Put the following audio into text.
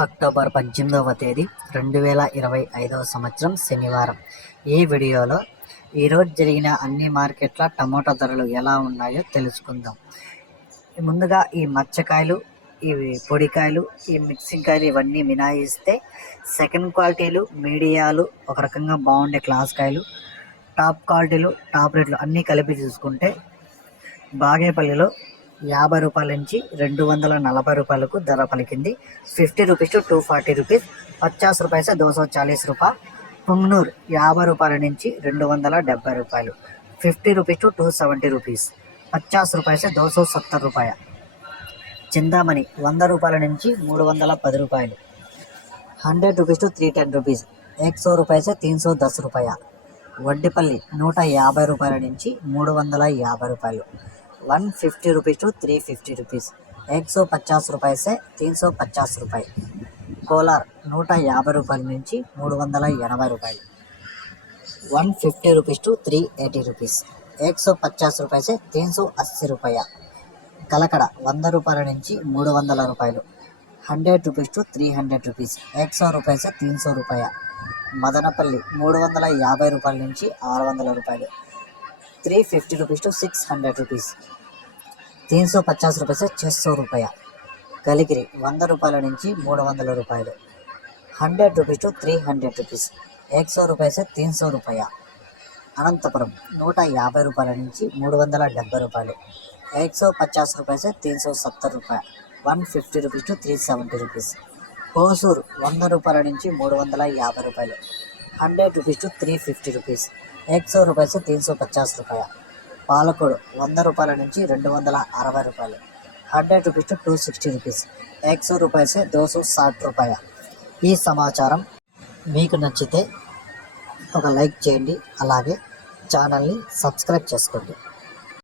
October 18వ తేదీ 2025 సంవత్సరం శనివారం. ఈ వీడియోలో ఈరోజు జరిగిన అన్ని మార్కెట్ల టమోటా ధరలు ఎలా ఉన్నాయో తెలుసుకుందాం. ముందుగా ఈ మచ్చకాయలు, ఇవి పొడికాయలు, ఈ మిక్సింగ్ కాయలు ఇవన్నీ మినాయిస్తే సెకండ్ క్వాలిటీలు, మీడియాలు, ఒక రకంగా బాగుండే క్లాస్ కాయలు, టాప్ క్వాలిటీలు, టాప్ రేట్లు అన్నీ కలిపి చూసుకుంటే బాగేపల్లిలో 50 రూపాయల నుంచి 240 రూపాయలకు ధర పలికింది. 50 రూపీస్ టు 240 రూపీస్. 50 రూపాయలు से 240 రూపాయలు. పుంగనూరు 50 రూపాయల నుంచి 270 రూపాయలు. 50 రూపీస్ టు 270 రూపీస్. 50 రూపాయలు से 270 రూపాయలు. చింతామణి 100 రూపాయల నుంచి 310 రూపాయలు. 100 రూపీస్ టు 310 రూపీస్. 100 రూపాయలు से 310 రూపాయలు. వడ్డిపల్లి 150 రూపాయల నుంచి 350 రూపాయలు. 150 रुपीज़ टू 350 रुपीज़. 150 रुपये से 350 रुपये. कोलार 150 రూపాయల నుంచి 380 రూపాయలు. 150 रुपीज़ टू 380 रुपीज़. 150 रुपये से 380 रुपये. కలకడ 100 రూపాయల నుంచి 300 రూపాయలు. 100 रुपीज़ टू 300 रुपीज़. 100 रुपये से 300 రూపాయలు. మదనపల్లి 350 రూపాయల నుంచి 600 రూపాయలు. 350 रुपीज़ टू 600 रुपीज़. 350 रुपये से 600 रुपये. కలిగిరి 100 రూపాయల నుంచి 300 రూపాయలు. 100 रुपीज़ टू 300 रुपीज़. 100 रुपये से 300 రూపాయలు. అనంతపురం 150 రూపాయల నుంచి 370 రూపాయలు. 150 रुपये से 370 రూపాయలు. 150 रुपीज़ टू 370 रुपीज़. హోసూరు 100 రూపాయల నుంచి 350 రూపాయలు. 100 रुपीज़ टू 350 रुपीज़. 100 रुपये से 350 రూపాయలు. పాలకోడు 100 రూపాయల నుంచి 260 రూపాయలు. 100 रुपीज़ टू 260 रुपीज़. 100 रुपये से 260 రూపాయలు. ఈ సమాచారం మీకు నచ్చితే ఒక లైక్ చేయండి, అలాగే ఛానల్ని సబ్స్క్రైబ్ చేసుకోండి.